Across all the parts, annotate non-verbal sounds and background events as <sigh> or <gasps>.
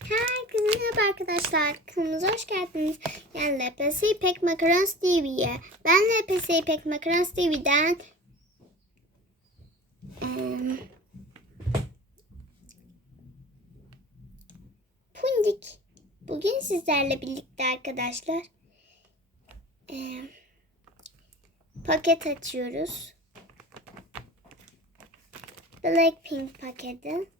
Herkese merhaba arkadaşlar. Kanalımıza hoş geldiniz. Yani LPS İpek Makarons TV'ye. Ben LPS İpek Makarons TV'den em, Pundik. Bugün sizlerle birlikte arkadaşlar em, paket açıyoruz. Blackpink paketi.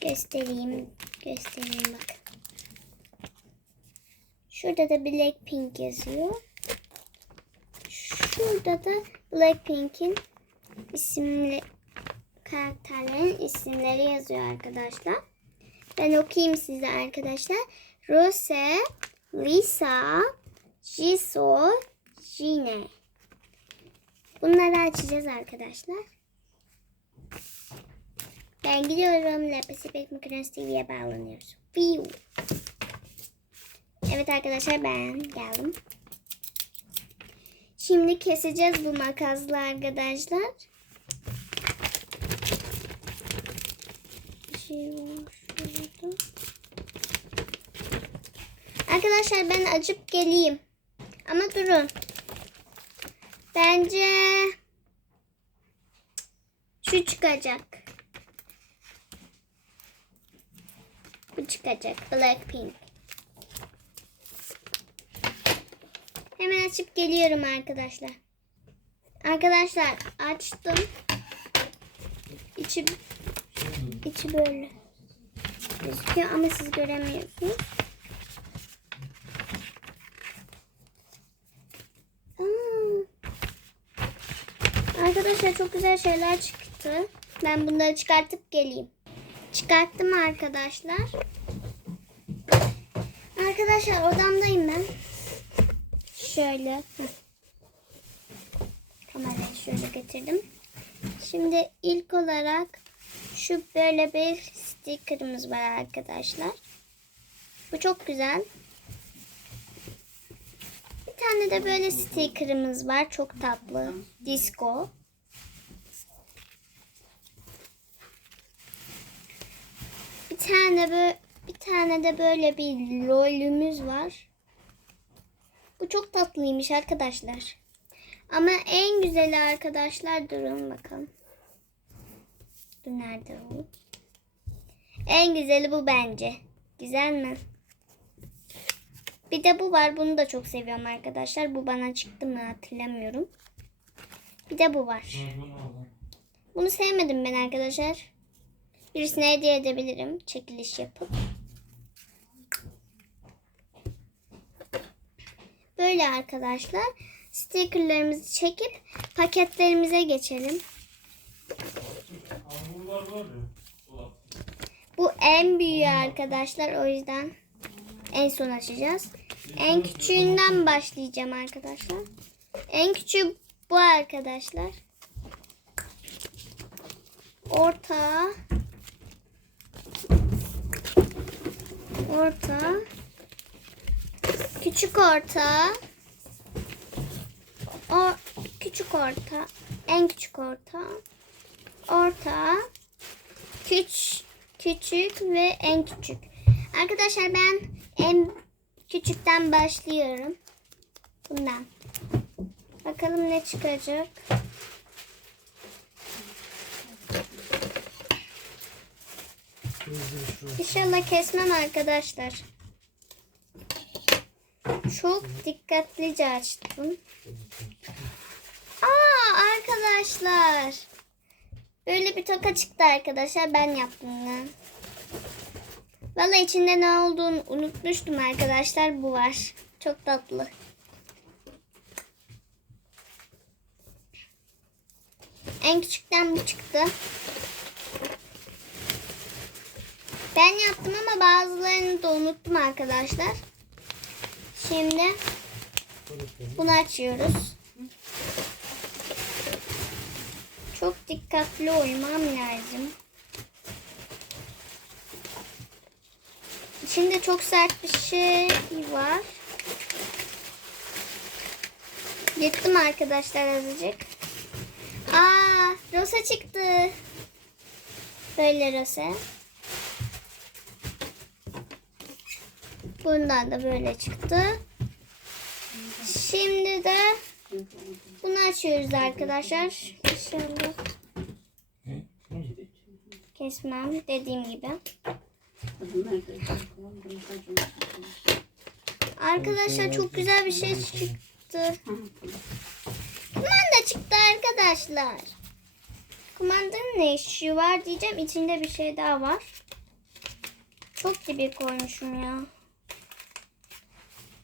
Göstereyim. Göstereyim bak. Şurada da Blackpink yazıyor. Şurada da Blackpink'in isimli karakterlerin isimleri yazıyor arkadaşlar. Ben okuyayım size arkadaşlar. Rose, Lisa, Jisoo, Jine. Bunları açacağız arkadaşlar. Ben gidiyorum. Lapis İpek Makinesi TV'ye bağlanıyoruz. Fiu. Evet arkadaşlar ben geldim. Şimdi keseceğiz bu makasla arkadaşlar. Bir şey var şurada. Arkadaşlar ben acıp geleyim. Ama durun. Bence şu çıkacak. Bu çıkacak. Blackpink. Hemen açıp geliyorum arkadaşlar. Arkadaşlar açtım. İçi, içi böyle gözüküyor ama siz göremiyorsunuz. Arkadaşlar çok güzel şeyler çıktı. Ben bunları çıkartıp geleyim. Çıkarttım arkadaşlar. Arkadaşlar odamdayım ben. Şöyle. Kamerayı şöyle getirdim. Şimdi ilk olarak şu böyle bir stickerımız var arkadaşlar. Bu çok güzel. Bir tane de böyle stickerımız var. Çok tatlı. Disco. Tane böyle bir tane de böyle bir lolümüz var. Bu çok tatlıymış arkadaşlar. Ama en güzeli arkadaşlar durun bakalım. Dur nerede o? En güzeli bu bence. Güzel mi? Bir de bu var. Bunu da çok seviyorum arkadaşlar. Bu bana çıktı mı hatırlamıyorum. Bir de bu var. Bunu sevmedim ben arkadaşlar. Birisine hediye edebilirim. Çekiliş yapıp. Böyle arkadaşlar. Stickerlarımızı çekip paketlerimize geçelim. Bu en büyüğü arkadaşlar. O yüzden en son açacağız. En küçüğünden başlayacağım arkadaşlar. En küçüğü bu arkadaşlar. Orta. Orta. Küçük orta. O küçük orta. En küçük orta. Orta. Küç küçük ve en küçük. Arkadaşlar ben en küçükten başlıyorum. Bundan. Bakalım ne çıkacak. İnşallah kesmem arkadaşlar. Çok dikkatlice açtım. Aa arkadaşlar. Böyle bir toka çıktı arkadaşlar. Ben yaptım bunu. Valla içinde ne olduğunu unutmuştum arkadaşlar. Bu var. Çok tatlı. En küçükten bu çıktı. Ben yaptım ama bazılarını da unuttum arkadaşlar. Şimdi bunu açıyoruz. Çok dikkatli oymam lazım. İçinde çok sert bir şey var. Yırttım arkadaşlar azıcık. Aa, rosa çıktı. Böyle rosa. Bundan da böyle çıktı. Şimdi de bunu açıyoruz arkadaşlar. İnşallah kesmem dediğim gibi. Arkadaşlar çok güzel bir şey çıktı. Kumanda çıktı arkadaşlar. Kumandanın ne işi var diyeceğim. İçinde bir şey daha var. Çok dibi koymuşum ya.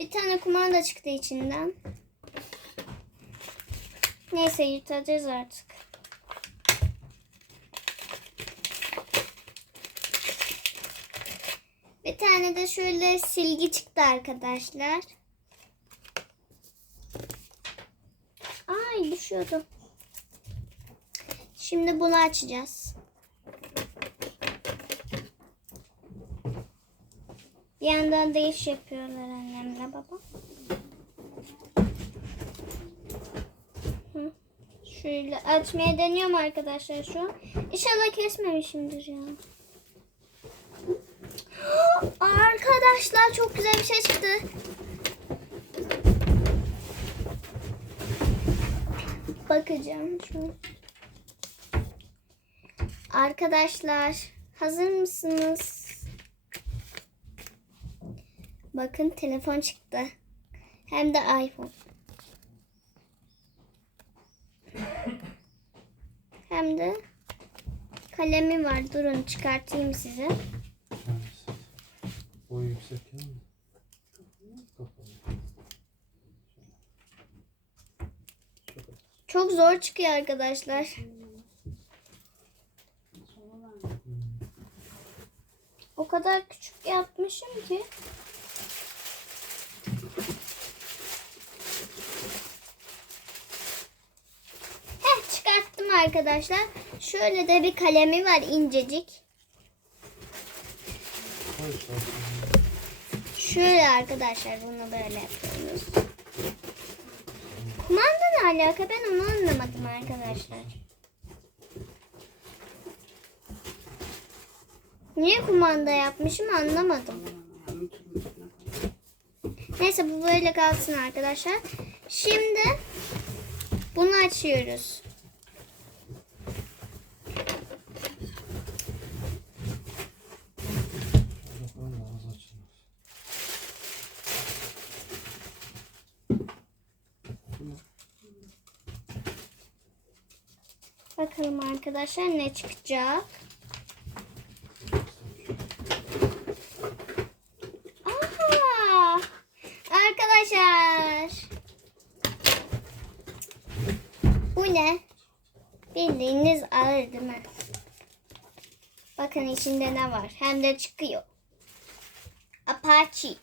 Bir tane kumanda çıktı içinden. Neyse yutacağız artık. Bir tane de şöyle silgi çıktı arkadaşlar. Ay düşüyordu. Şimdi bunu açacağız. Bir yandan da iş yapıyorlar baba. Şöyle açmaya deniyorum arkadaşlar şu an. İnşallah kesmemişimdir ya. <gasps> Arkadaşlar çok güzel bir şey çıktı. Bakacağım şunu. Arkadaşlar hazır mısınız? Bakın telefon çıktı. Hem de iPhone. Hem de kalemi var. Durun çıkartayım size. Boy yüksek. Çok zor çıkıyor arkadaşlar. O kadar küçük yapmışım ki. Heh çıkarttım arkadaşlar. Şöyle de bir kalemi var incecik. Şöyle arkadaşlar bunu böyle yapıyoruz. Kumanda ne alaka ben onu anlamadım arkadaşlar. Niye kumanda yapmışım anlamadım. Neyse bu böyle kalsın arkadaşlar. Şimdi bunu açıyoruz. Şurada falan da ağzı açılmaz. Bakalım arkadaşlar ne çıkacak. Aha! Arkadaşlar. Bu ne? Bildiğiniz ağır değil mi? Bakın içinde ne var. Hem de çıkıyor. Apache.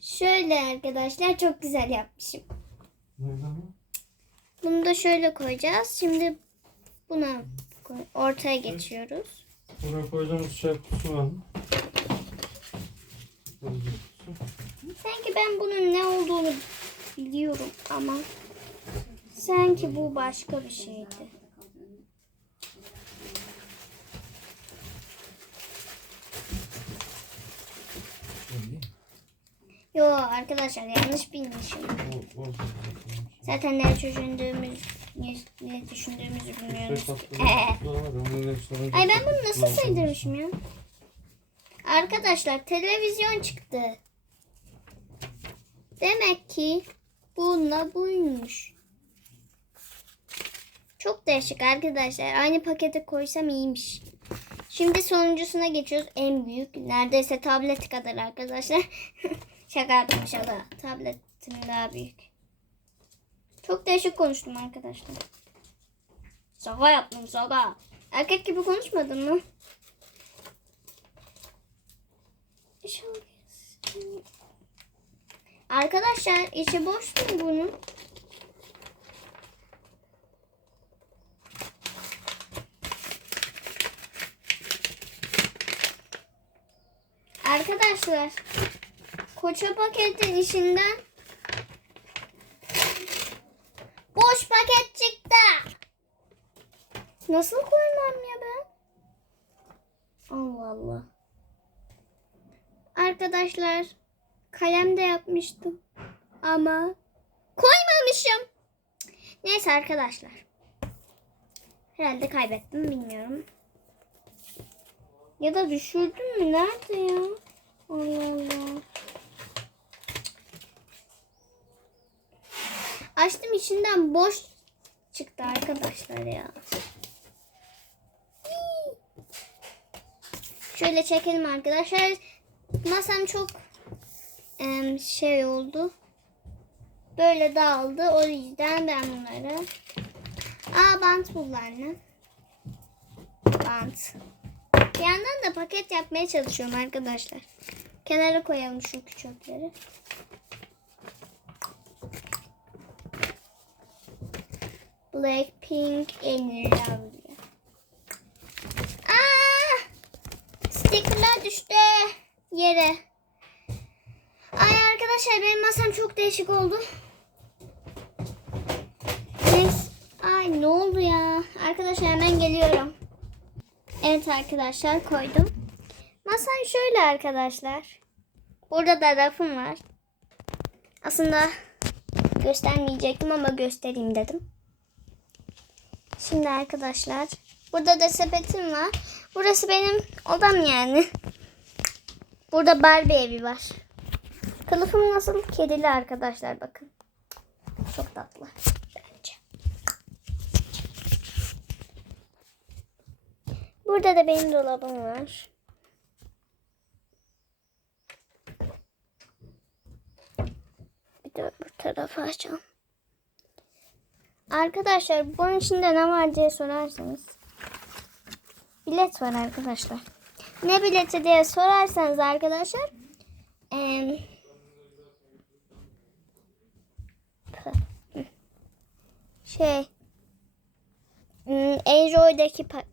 Şöyle arkadaşlar çok güzel yapmışım. Bunu da şöyle koyacağız. Şimdi buna ortaya geçiyoruz. Buraya koyacağımız şey kutusu var mı? Sanki ben bunun ne olduğunu biliyorum ama sanki bu başka bir şeydi. Yo arkadaşlar yanlış bilmişim. O, o Zaten ne düşündüğümüz ne, ne düşündüğümüzü Şey bilmiyoruz <laughs> önce- Ay ben bunu nasıl Lazım. sığdırmışım ya? Arkadaşlar televizyon çıktı. Demek ki bununla buymuş. Çok değişik arkadaşlar. Aynı pakete koysam iyiymiş. Şimdi sonuncusuna geçiyoruz. En büyük. Neredeyse tablet kadar arkadaşlar. <laughs> Şaka yaptım şaka. Tabletim daha büyük. Çok değişik konuştum arkadaşlar. Şaka yaptım şaka. Erkek gibi konuşmadın mı? Arkadaşlar içi boş mu bunun? Arkadaşlar koça paketin içinden boş paket çıktı. Nasıl koymam ya ben? Allah Allah. Arkadaşlar kalem de yapmıştım. Ama koymamışım. Neyse arkadaşlar. Herhalde kaybettim bilmiyorum. Ya da düşürdüm mü? Nerede ya? Allah Allah. Açtım içinden boş çıktı arkadaşlar ya. Şöyle çekelim arkadaşlar. Masam çok şey oldu. Böyle dağıldı. O yüzden ben bunları... Aa bant buldu anne. Bant. Bir yandan da paket yapmaya çalışıyorum arkadaşlar. Kenara koyalım şu küçükleri. Blackpink en Love. Aa! Stickerlar düştü yere. Ay arkadaşlar benim masam çok değişik oldu. Ay ne oldu ya? Arkadaşlar hemen geliyorum. Evet arkadaşlar koydum. Masam şöyle arkadaşlar. Burada da rafım var. Aslında göstermeyecektim ama göstereyim dedim. Şimdi arkadaşlar burada da sepetim var. Burası benim odam yani. Burada Barbie evi var. Kılıfım nasıl? Kedili arkadaşlar bakın. Çok tatlı bence. Burada da benim dolabım var. Bir de bu tarafa açalım. Arkadaşlar bunun içinde ne var diye sorarsanız. Bilet var arkadaşlar. Ne bileti diye sorarsanız arkadaşlar. em, şey pa-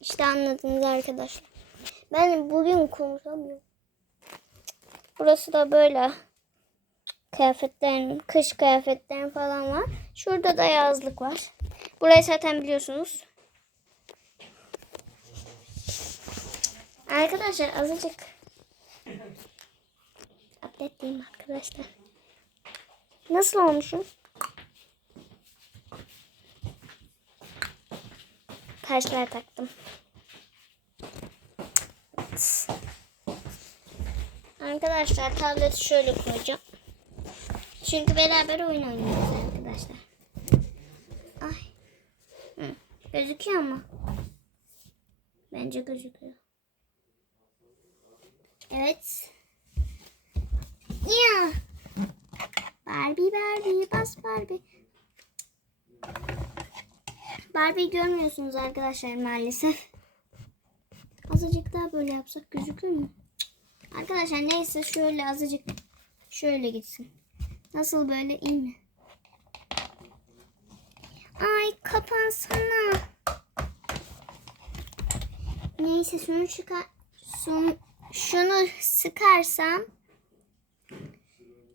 işte anladınız arkadaşlar. Ben bugün konuşamıyorum. Burası da böyle kıyafetlerin, kış kıyafetlerin falan var. Şurada da yazlık var. Burayı zaten biliyorsunuz. Arkadaşlar azıcık update'leyeyim arkadaşlar. Nasıl olmuşum? Taşlar taktım. Arkadaşlar tableti şöyle koyacağım. Çünkü beraber oyun oynuyoruz arkadaşlar. Ay. Hı. Gözüküyor mu? Bence gözüküyor. Evet. Ya. Barbie Barbie bas Barbie. Barbie görmüyorsunuz arkadaşlar maalesef. Azıcık daha böyle yapsak gözükür mü? Arkadaşlar neyse şöyle azıcık şöyle gitsin. Nasıl böyle iyi mi? Ay kapansana. Neyse şunu çıkar. Şunu, şunu sıkarsam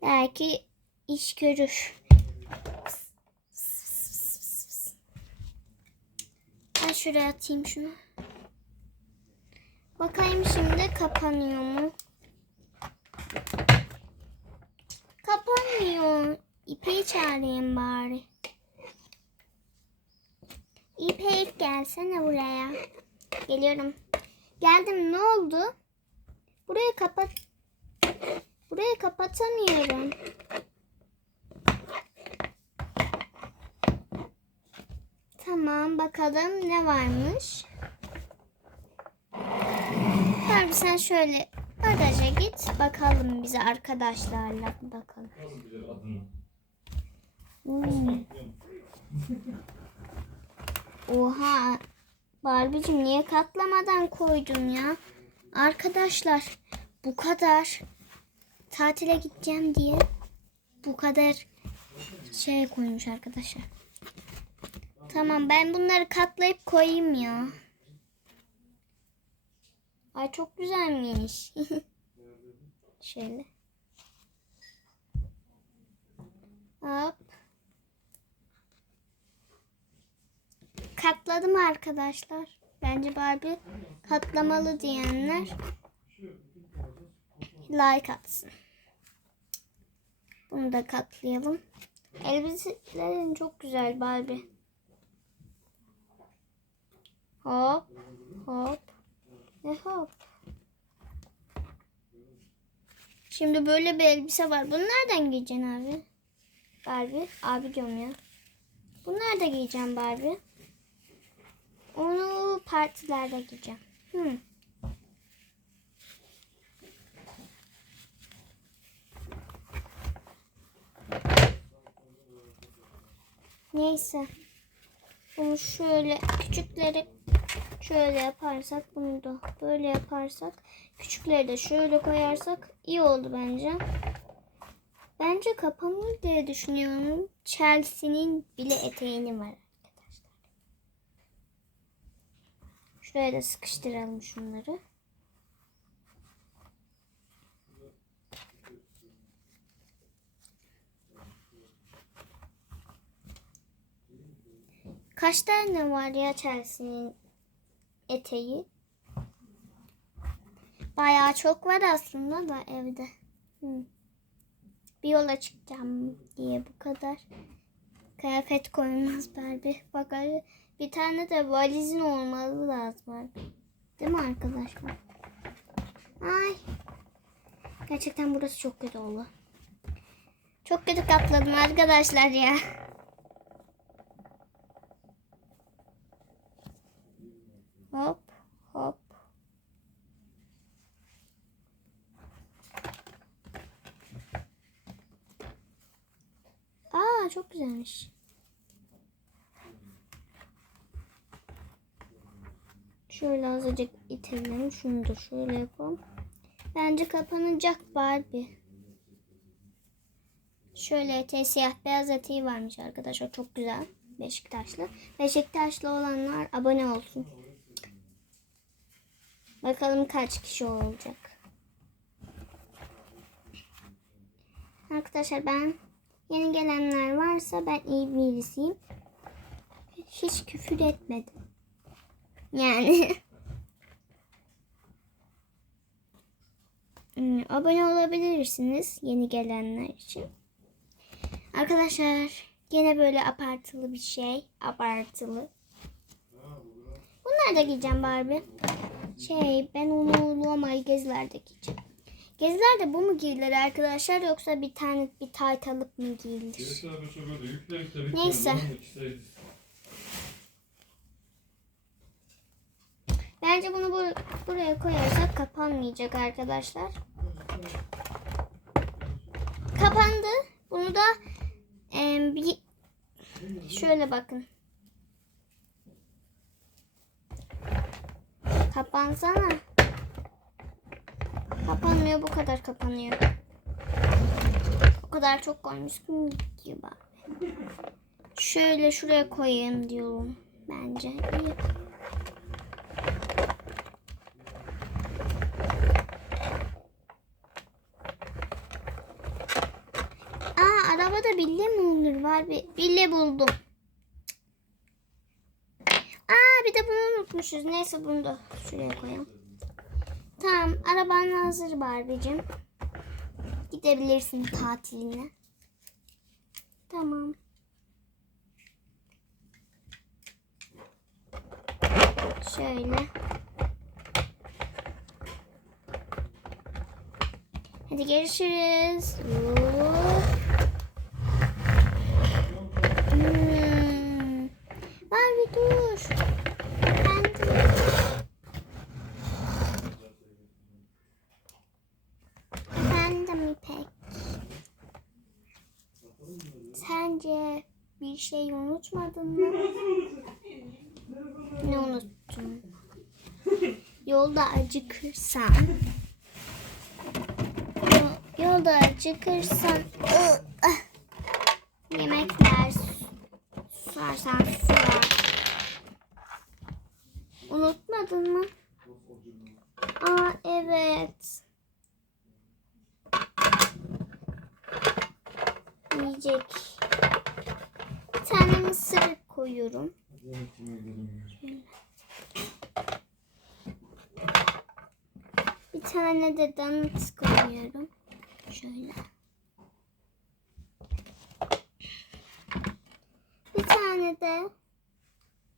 belki iş görür. Ben şuraya atayım şunu. Bakayım şimdi kapanıyor mu? Kapanmıyor. İpeyi çağırayım bari. İpek gelsene buraya. Geliyorum. Geldim ne oldu? Burayı kapat. Burayı kapatamıyorum. Tamam bakalım ne varmış. Barbie sen şöyle git. Bakalım bize arkadaşlarla bakalım. Hmm. Oha. Barbie'cim niye katlamadan koydun ya? Arkadaşlar bu kadar tatile gideceğim diye bu kadar şey koymuş arkadaşlar. Tamam ben bunları katlayıp koyayım ya. Ay çok güzelmiş. <laughs> Şöyle. Hop. Katladım arkadaşlar. Bence Barbie katlamalı diyenler like atsın. Bunu da katlayalım. Elbiselerin çok güzel Barbie. Hop, hop ve hop. Şimdi böyle bir elbise var. Bunu nereden giyeceksin abi? Barbie. Abi diyorum ya. Bunu nerede giyeceğim Barbie? Onu partilerde giyeceğim. Hmm. Neyse. Bunu şöyle küçükleri şöyle yaparsak bunu da böyle yaparsak küçükleri de şöyle koyarsak iyi oldu bence. Bence kapanır diye düşünüyorum. Chelsea'nin bile eteğini var arkadaşlar. Şuraya da sıkıştıralım şunları. Kaç tane var ya Chelsea'nin eteği? Bayağı çok var aslında da evde. Hı. Bir yola çıkacağım diye bu kadar. Kıyafet koymaz Barbie. Bak bir tane de valizin olmalı lazım. Değil mi arkadaşlar? Ay. Gerçekten burası çok kötü oldu. Çok kötü katladım arkadaşlar ya. Hop hop. Aa çok güzelmiş. Şöyle itelim. Şunu da şöyle yapalım. Bence kapanacak Barbie. Şöyle eteği siyah beyaz eteği varmış arkadaşlar. Çok güzel. Beşiktaşlı. Beşiktaşlı olanlar abone olsun. Bakalım kaç kişi olacak. Arkadaşlar ben yeni gelenler varsa ben iyi birisiyim. Hiç küfür etmedim. Yani <laughs> abone olabilirsiniz yeni gelenler için. Arkadaşlar yine böyle abartılı bir şey. Abartılı. Bunları da giyeceğim Barbie. Şey ben onu normal gezilerde giyeceğim. Gezilerde bu mu giyilir arkadaşlar yoksa bir tane bir taytalık mı giyilir? Neyse. Bence bunu bur- buraya koyarsak kapanmayacak arkadaşlar. Kapandı. Bunu da em, bir şöyle bakın. Kapansana. Kapanmıyor bu kadar kapanıyor. O kadar çok koymuşsun bak. Şöyle şuraya koyayım diyorum. Bence iyi. Aa arabada bille mi olur var bir bille buldum. Aa bir de bunu unutmuşuz. Neyse bunu da şuraya koyalım. Tamam araban hazır Barbie'cim. Gidebilirsin tatiline. Tamam. Şöyle. Hadi görüşürüz. Hop. Hmm. Barbie dur. Ben de- Efendim İpek. Sence bir şey unutmadın mı? Ne unuttun? Yolda acıkırsan. Yo- Yolda acıkırsan alıyorum. Bir tane de donut koyuyorum. Şöyle. Bir tane de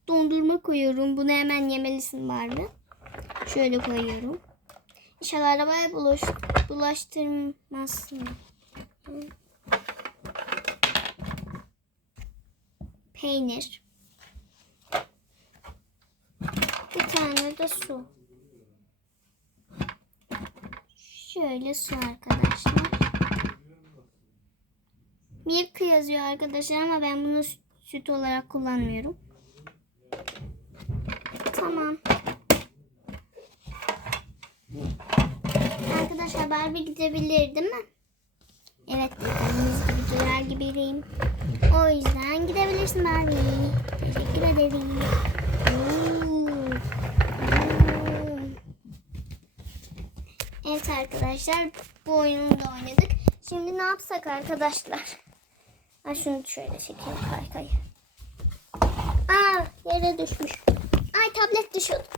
dondurma koyuyorum. Bunu hemen yemelisin bari. Şöyle koyuyorum. İnşallah arabaya bulaş, bulaştırmazsın. Peynir. Tane de su. Şöyle su arkadaşlar. Milk yazıyor arkadaşlar ama ben bunu sü- süt olarak kullanmıyorum. Tamam. Arkadaşlar Barbie gidebilir değil mi? Evet dediğiniz gibi girer gibiyim. O yüzden gidebilirsin Barbie. Teşekkür ederim. Oo. Oo. Evet arkadaşlar bu oyunu da oynadık. Şimdi ne yapsak arkadaşlar? Ha şunu şöyle çekeyim kaykayı. Aa yere düşmüş. Ay tablet düşüyordu.